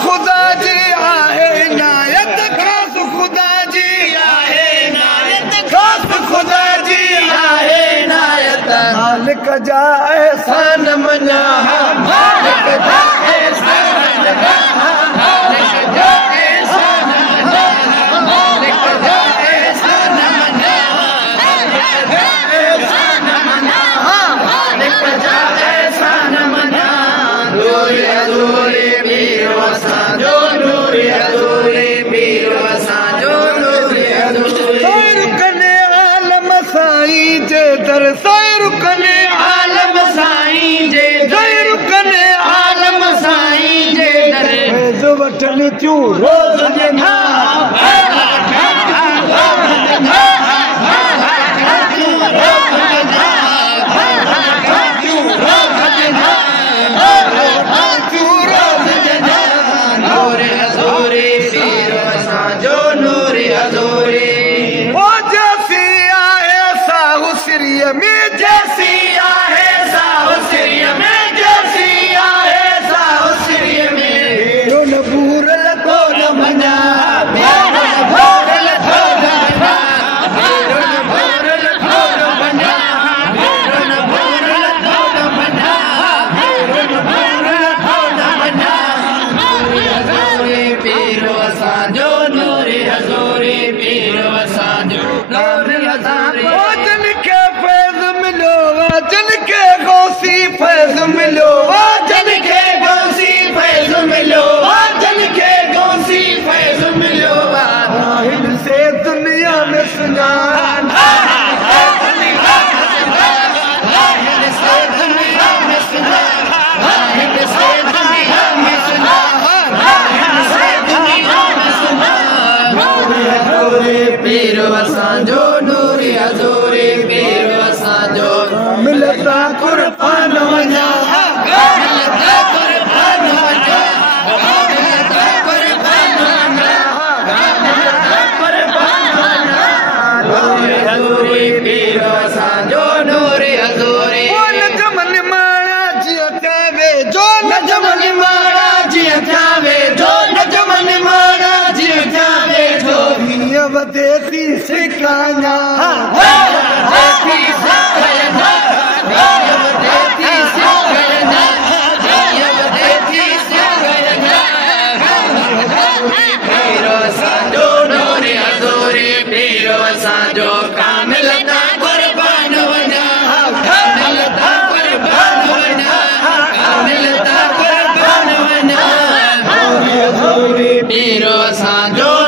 खुदा जी आहे इनायत खास खुदा जी आहे इनायत खास खुदा जी आहे इनायत मालिक जा एहसान मना मालिक जा एहसान मना मालिक जा एहसान मना मालिक जा एहसान मना मालिक जा एहसान मना मालिक जा एहसान मना नूरी हज़ूरी पीर असांजो नूरी हज़ूरी पीर असांजो नूरी हज़ूरी सैर कने आलम साईं जे दर सैर कने आलम साईं जे सैर कने आलम साईं जे दर फैज़ वठनि थियूं रोज़ जना फैज़ मिलो जन के गौसी फैज़ मिलो जन के गौसी फैज़ मिलो वाहिद से दुनिया में सुनान वाहिद से दुनिया में सुनान वाहिद से दुनिया में सुनान वाहिद से दुनिया में सुनान नूरी हज़ूरी पीर असांजो नूरी हज़ूरी पीर असांजो मिलता कुर्बान वञा मिलता कुर्बान वञा मिलता कुर्बान वञा मिलता कुर्बान वञा नूरी हज़ूरी पीर असांजो नूरी हज़ूरी नजमल माणा जिया थावे जो नजमल माणा जिया थावे जो नजमल माणा जिया थावे जो हीअ वधे थी सिकाना वधे थी सिकाना पीर असांजो